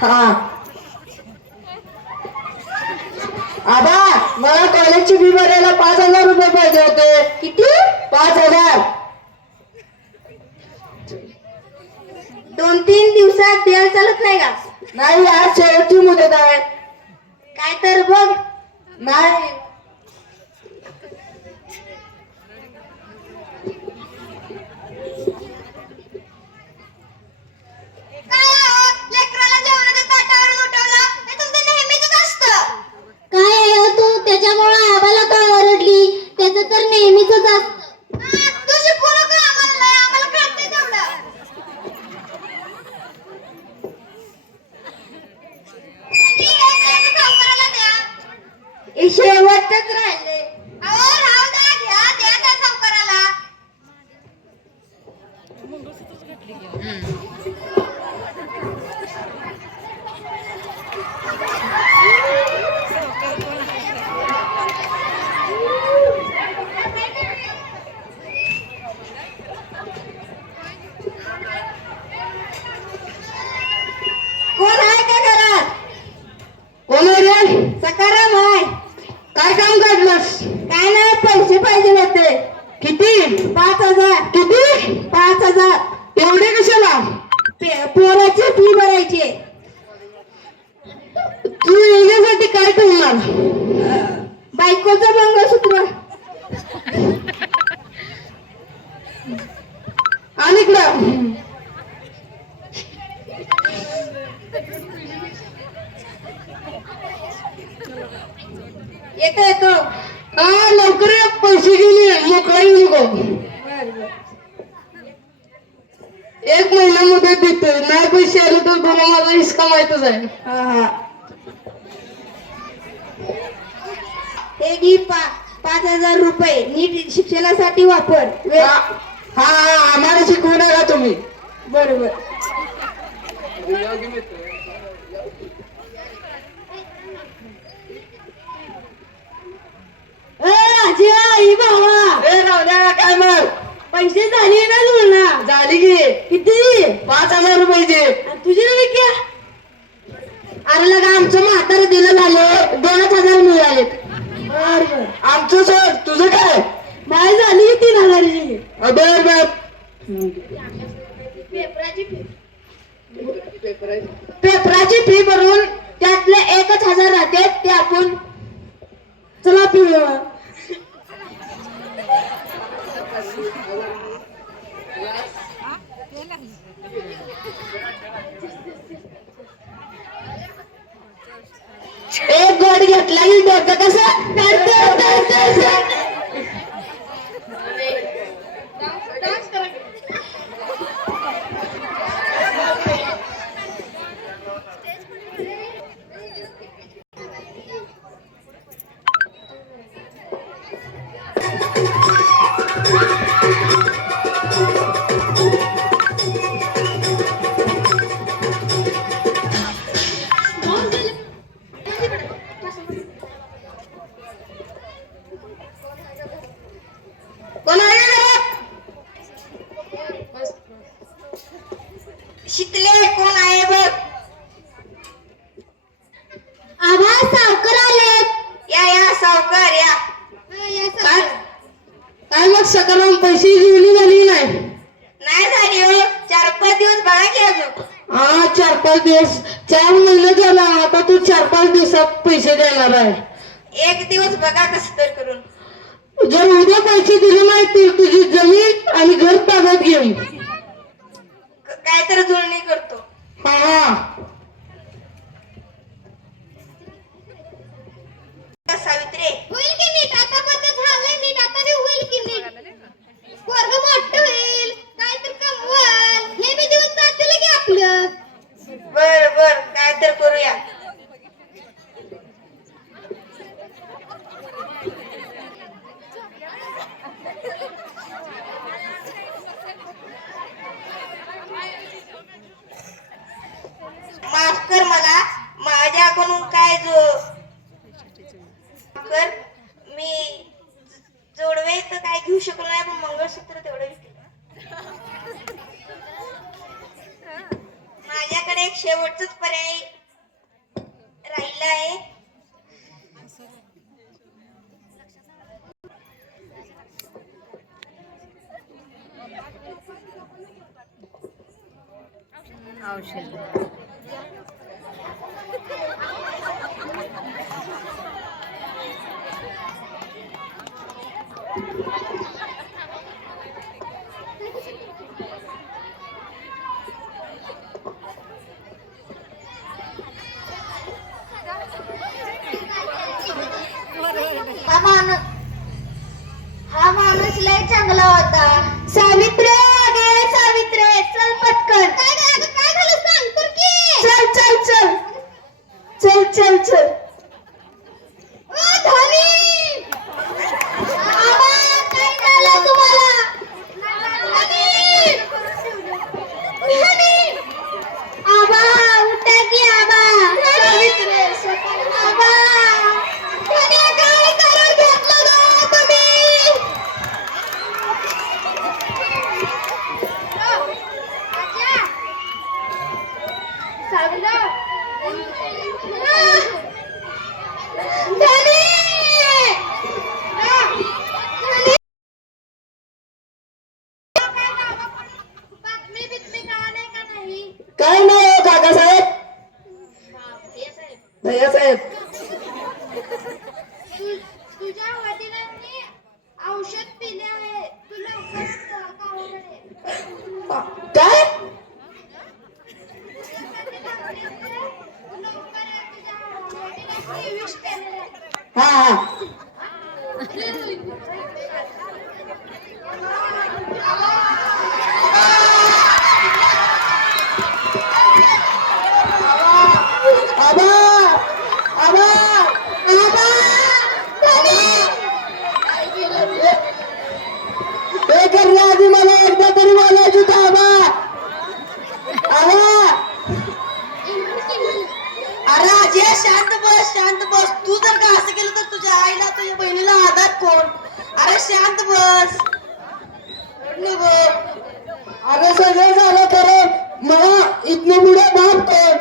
हा आबा, मला कॉलेजची फी भरायला 5,000 रुपये पाहिजे होते. किती? 5,000. 2-3 दिवसात द्यायला चालत नाही का? नाही, आज शेवटची मुदत आहे. काय तर बघ. नाही. काय आहे हो तू? त्याच्यामुळे आम्हाला का ओरडली? त्याचं तर नेहमीच असतं. शेवटच राहिले. कोण आहे का घरात? कोण आहे रे? सकाराम आहे. काय काम काढलंस? काय नाही, पैसे पाहिजे होते. किती? 5,000. किती? 5,000. एवढे कशाला? पोराची फी भरायची. तू येण्यासाठी काय करणार? बायकोचं मंगळसूत्र. आणि इकडं येतो येतो. हा, लवकर ये, पैसे घेऊन ये, मोकळा येऊ नको. 1 महिना मुदत देतोय, नाही पैसे आले तर तुला माझा हिसका माहितच आहे. हा हा. हे घे 5,000 रुपये. नीट शिक्षणासाठी वापर. हा हा, आम्हाला शिकवू नका तुम्ही. बरोबर. आई भावा, ए रावल्या, काय मग? पैसे झाले ना जुळना? झाली की. किती? 5,000 रुपयाचे. तुझी ना क्या? अरे लगा, आमचं म्हातारं दिलं झाले, 2,000 मिळाले. बर बर. आमचं सर, तुझं काय? माय झाली 3,000ची. बर बर. पेपराची फी भरून त्यातले 1,000 राहते, ते आपण चला पिऊया. एक गोड घेतला की डोकं कसं कोण आहे घरात? शिकले कोण आहे बघ. आभा, सावकार आलेत. या सावकार या. काय काय मग सकाराम, पैसे घेऊन झाली नाही? नाही झाली हो, 4-5 दिवस बघा की अजून. हा, 4-5 दिवस. 4 महिने झाला, आता तू 4-5 दिवसात पैसे देणार आहे. 1 दिवस बघा कसं तर करून. जर उद्या पैसे दिले नाही तर तुझी जमीन आणि घर ताब्यात घेईन. काय तर जुळणी करतो. हा हा. सावित्री, होईल की नीट? आता पण झालंय नीट, आता होईल की नीट? पोरग मोठं होईल, काय तर कमवल, हे बी दिवस जातील की आपलं. बर बर, काय तर करूया. शेवटचाच पर्याय राहिला आहे. हा माणूस लय चांगला होता. सावित्रे, अगे सावित्रे, चल पटकन. काय झालं सांग तर की. चल चल चल चल चल चल. ओ धनी, आबा, काय झालं तुम्हाला? धनी, धनी, आबा, उठा की आबा. सावित्रे, आबा, धनी, काय करून घेतलं गं तुम्ही? आज्या, सावित्रे, धनी, बातमी बितमी कळाली का नाही? काय नाही हो काकासाहेब, हे साहेब, भैयासाहेब. तुझ्या वडिलांनी औषध पिले आहे. तू लवकर गावाकडे ये. काय? तू लवकर ये. तुझ्या वडिलांनी विष केलेलं आहे. हा हा. आबा आबा आबा हे करण्याआधी मला एकदा तरी बोलायचं होतं आबा. आबा. अरे अजय शांत बस. तू जर का असं केलं तर तुझ्या आईला तुझ्या बहिणीला आधार कोण? अरे शांत बस. नको. अरे सगळं झालं खरं, मला इथनं पुढे बाप कोण?